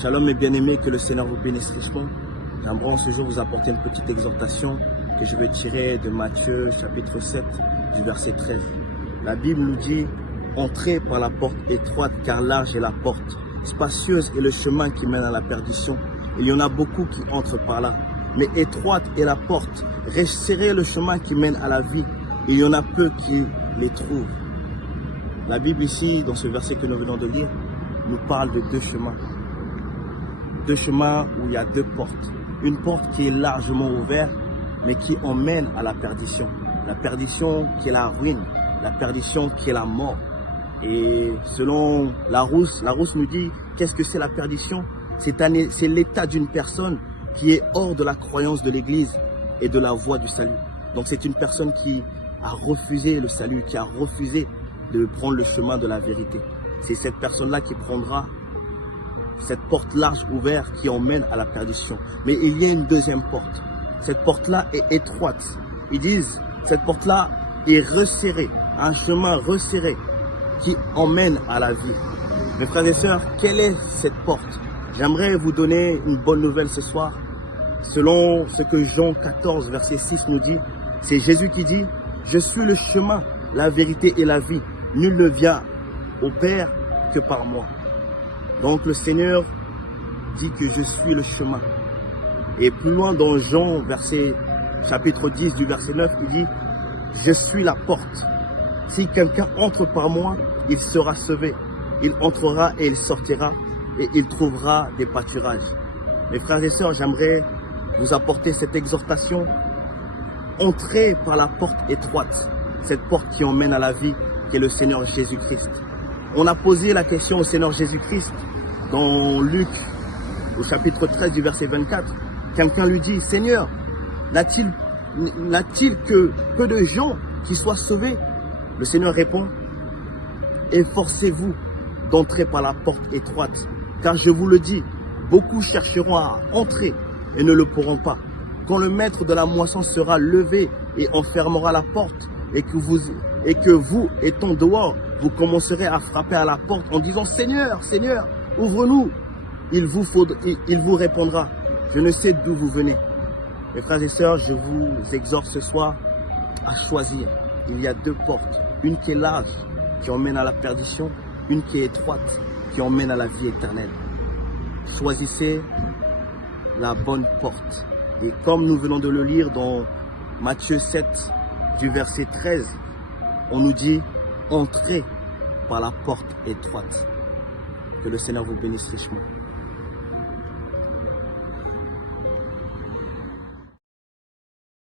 Shalom mes bien-aimés, que le Seigneur vous bénisse richement. J'aimerais en ce jour vous apporter une petite exhortation que je vais tirer de Matthieu chapitre 7 du verset 13. La Bible nous dit « Entrez par la porte étroite car large est la porte, spacieuse est le chemin qui mène à la perdition. Il y en a beaucoup qui entrent par là. Mais étroite est la porte, resserrez le chemin qui mène à la vie. Il y en a peu qui les trouvent. » La Bible ici, dans ce verset que nous venons de lire, nous parle de deux chemins. Deux chemins où il y a deux portes. Une porte qui est largement ouverte, mais qui emmène à la perdition. La perdition qui est la ruine, la perdition qui est la mort. Et selon Larousse nous dit, qu'est-ce que c'est la perdition? C'est l'état d'une personne qui est hors de la croyance de l'Église et de la voie du salut. Donc c'est une personne qui a refusé le salut, qui a refusé de prendre le chemin de la vérité. C'est cette personne-là qui prendra cette porte large ouverte qui emmène à la perdition. Mais il y a une deuxième porte. Cette porte-là est étroite. Ils disent, cette porte-là est resserrée, un chemin resserré qui emmène à la vie. Mes frères et sœurs, quelle est cette porte? J'aimerais vous donner une bonne nouvelle ce soir. Selon ce que Jean 14, verset 6 nous dit, c'est Jésus qui dit, « Je suis le chemin, la vérité et la vie. Nul ne vient au Père que par moi. » Donc le Seigneur dit que je suis le chemin. Et plus loin dans Jean, chapitre 10 du verset 9, il dit, je suis la porte. Si quelqu'un entre par moi, il sera sauvé. Il entrera et il sortira et il trouvera des pâturages. Mes frères et sœurs, j'aimerais vous apporter cette exhortation. Entrez par la porte étroite, cette porte qui emmène à la vie, qui est le Seigneur Jésus-Christ. On a posé la question au Seigneur Jésus-Christ dans Luc, au chapitre 13 du verset 24. Quelqu'un lui dit, Seigneur, n'a-t-il que peu de gens qui soient sauvés? Le Seigneur répond, efforcez-vous d'entrer par la porte étroite, car je vous le dis, beaucoup chercheront à entrer et ne le pourront pas. Quand le maître de la moisson sera levé et enfermera la porte, et que vous, étant dehors, vous commencerez à frapper à la porte en disant, Seigneur, Seigneur, ouvre-nous. Il vous répondra, je ne sais d'où vous venez. Mes frères et sœurs, je vous exhorte ce soir à choisir. Il y a deux portes, une qui est large, qui emmène à la perdition, une qui est étroite, qui emmène à la vie éternelle. Choisissez la bonne porte. Et comme nous venons de le lire dans Matthieu 7, du verset 13, on nous dit, entrez par la porte étroite. Que le Seigneur vous bénisse richement.